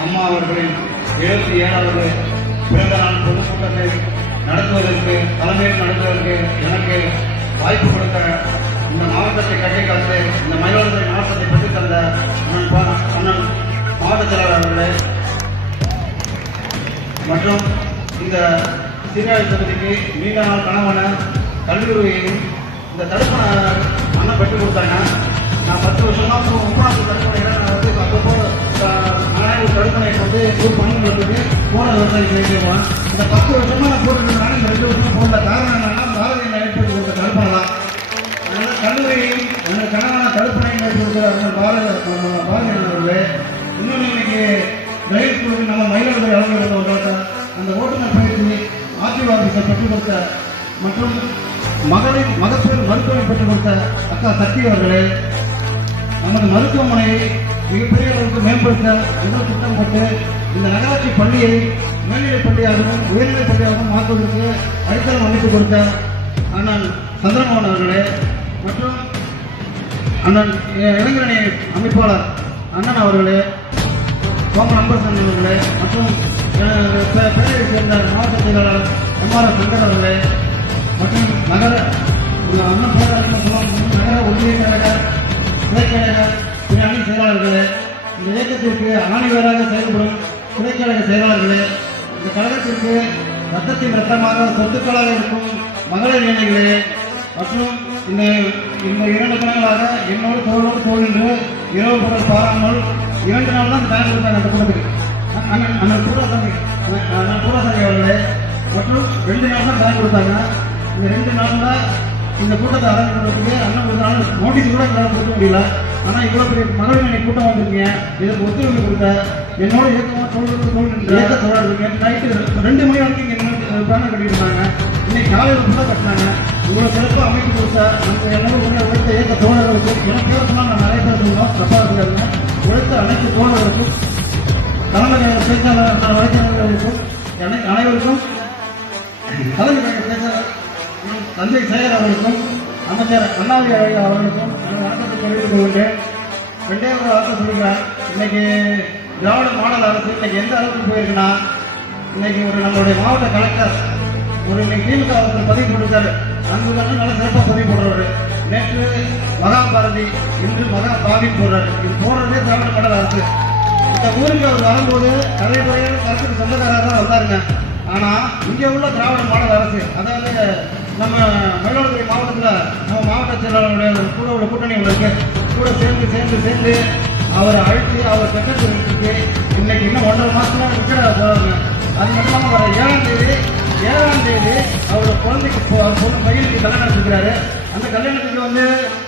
அம்மா அவர்களின் எழுபத்தி ஏழாவது பிறந்த நாள் பொதுக்கூட்டத்தை நடத்துவதற்கு தலைமையில் நடத்துவதற்கு எனக்கு வாய்ப்பு கொடுத்த இந்த மாவட்டத்தை கட்டி காத்து இந்த மயிலாடுதுறை மாவட்டத்தை பெற்றுத்தந்த அண்ணன் அண்ணன் மாவட்ட செயலாளர் மற்றும் இந்த சீர்காழி தொகுதிக்கு நீண்ட நாள் கனவான கல்லூரியை இந்த தடுப்பணை அண்ணன் பெற்றுக் கொடுத்தாங்க நான் பத்து வருஷமா இப்போ ஒன்பதாவது நான் வந்து அப்பப்போ ஆஹ், நானே தடுப்பணை வந்து ஒரு பணம் கொடுத்துட்டு போன விவசாயி செய்வோம் இந்த பத்து வருஷமா நான் போட்டுருந்தாங்க இந்த ரெண்டு வருஷமா போன காரணம் என்னன்னா பாரதிய ஏற்படுத்தி கொடுத்த தடுப்பணை தான். அதனால கல்லூரியில் அந்த கணவன தடுப்பணை கொடுத்த அந்த பாரத பாரதிய அவர்களே இன்னொன்று இன்னைக்கு ரயில் நம்ம மயிலாடுதுறை அளவில் ஓட்டுநர் பயிற்சி பெற்றுக் கொடுத்த மற்றும் மகளிர் மகப்பேறு மருத்துவமனை பெற்றுக் கொடுத்த அக்கா சக்தி அவர்களே நமது மருத்துவமனையை மிகப்பெரிய அளவுக்கு மேம்படுத்த முதல் திட்டம் போட்டு இந்த நகராட்சி பள்ளியை மேல்நிலைப் பள்ளியாகவும் உயர்நிலைப் பள்ளியாகவும் மாற்றுவதற்கு அடித்தளம் அமைத்துக் கொடுத்த அண்ணன் சந்திரமோகன் அவர்களே மற்றும் அண்ணன் இளைஞரணி அமைப்பாளர் அண்ணன் அவர்களே கோமன் அம்பரசன் அவர்களே மற்றும் எனது சேர்ந்த மாவட்ட செயலாளர் எம்ஆர் சங்கர் அவர்களே மற்றும் நகர அண்ணன் பேரறிஞர் சொல்லும் நகர ஒன்றிய கழக கிளைக்கழக துணை அணி செயலாளர்களே இந்த இயக்கத்திற்கு ஆணிவேராக செயல்படும் கிளைக்கழக செயலாளர்களே இந்த கழகத்திற்கு ரத்தத்தின் ரத்தமாக சொத்துக்களாக இருக்கும் மகளிர் இணைகளே மற்றும் இந்த இந்த இரண்டு தினங்களாக என்னோடு தோளோடு தோல் என்று இரவு பகல் பாராமல் இரண்டு நாள் தான் டைம் கொடுத்தாங்க மற்றும் ரெண்டு நாள் தான் டைம் கொடுத்தாங்க. இந்த ரெண்டு நாள்ல இந்த கூட்டத்தை அரேஞ்ச் பண்ணுறதுக்கு அண்ணன் ஒரு நாள் நோட்டீஸ் கூட எங்களால் கொடுக்க முடியல. ஆனால் இவ்வளோ பெரிய மகளிர் கூட்டம் வந்திருக்கீங்க. இதுக்கு ஒத்துழைப்பு கொடுத்த என்னோட இயக்கமாக தோழர்கள் தோல் இயக்க தோழர்கள் நைட்டு ரெண்டு மணி வரைக்கும் இங்கே பேனர் கட்டியிருந்தாங்க இன்னைக்கு காலையில் கூட கட்டினாங்க. இவ்வளோ சிறப்பாக அமைப்பு கொடுத்த நம்ம எல்லாரும் உள்ள உழைத்த இயக்க தோழர்களுக்கு எனக்கு பேர் நான் நிறைய பேர் சொல்லுவோம் தப்பாக இருக்காதுங்க உழைத்த அனைத்து தோழர்களுக்கும் தலைமை பேச்சாளர் நான் வழக்கறிஞர்களுக்கும் அனைவருக்கும் தலைமை கழக பேச்சாளர் தந்தை சேகர் அவர்களுக்கும் அமைச்சர் அண்ணாமலை அவர்கள் அவர்களுக்கும் வணக்கத்தை தெரிவித்துக் கொள்கிறேன் ரெண்டே ஒரு வார்த்தை சொல்லுங்கள் இன்னைக்கு திராவிட மாடல் அரசு இன்னைக்கு எந்த அளவுக்கு போயிருக்குன்னா இன்னைக்கு ஒரு நம்மளுடைய மாவட்ட கலெக்டர் ஒரு இன்னைக்கு திமுக அவர்கள் பதிவு கொடுத்தாரு அன்பு கண்ணு நல்ல சிறப்பாக பதிவு போடுறவர் நேற்று மகா பாரதி இன்று மகா பாவி போடுறாரு இது போடுறதே திராவிட மாடல் அரசு இந்த ஊருக்கு அவர் வரும்போது நிறைய பேர் கருத்துக்கு சொந்தக்காரராக தான் வந்தாருங்க. ஆனால் இங்கே உள்ள திராவிட மாடல் அரசு அதாவது நம்ம மயிலாடுதுறை மாவட்டத்தில் நம்ம மாவட்ட செயலாளருடைய கூட உள்ள கூட்டணி இருக்கு கூட சேர்ந்து சேர்ந்து சேர்ந்து அவரை அழைத்து அவர் செக்ரட்டரி இன்னைக்கு இன்னும் ஒன்றரை மாசத்துல ரிட்டையர் போகிறாங்க அது மட்டும் இல்லாமல் வர ஏழாம் தேதி ஏழாம் தேதி அவரோட குழந்தைக்கு பொண்ணு பையனுக்கு கல்யாணம் வச்சுக்கிறாரு அந்த கல்யாணத்துக்கு வந்து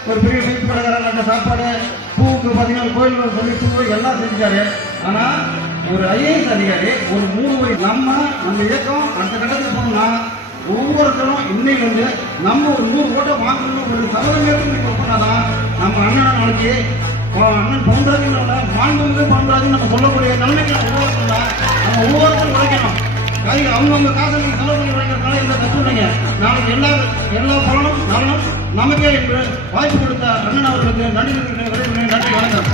ஒரு பெரிய பைக் படகாரங்க அந்த சாப்பாடு பூவுக்கு பார்த்தீங்கன்னா கோயிலுக்கு சொல்லி பூ எல்லாம் செஞ்சாரு ஆனால் ஒரு ஐஏஎஸ் அதிகாரி ஒரு மூணு வயசு நம்ம நம்ம இயக்கம் அடுத்த கட்டத்துக்கு போனோம்னா ஒவ்வொருத்தரும் இன்னைக்கு வந்து நம்ம ஒரு நூறு ஓட்டை வாங்கணும் ஒரு சதவீதம் இன்னைக்கு நம்ம அண்ணன் நாளைக்கு அண்ணன் பண்றாங்கன்னு மாண்புமிகு பண்றாங்கன்னு நம்ம சொல்லக்கூடிய நிலைமைக்கு நம்ம உருவாக்கணும்னா நம்ம ஒவ்வொருத்தரும் உழைக்கணும். கை அவங்கவுங்க காசை நீங்கள் செலவு பண்ணி உழைக்கிறதுனால இந்த தப்பு நாளைக்கு எல்லா எல்லா பலனும் நலனும் நமக்கே என்று வாய்ப்பு கொடுத்த அண்ணன் அவர்களுக்கு நன்றி நன்றி வணக்கம்.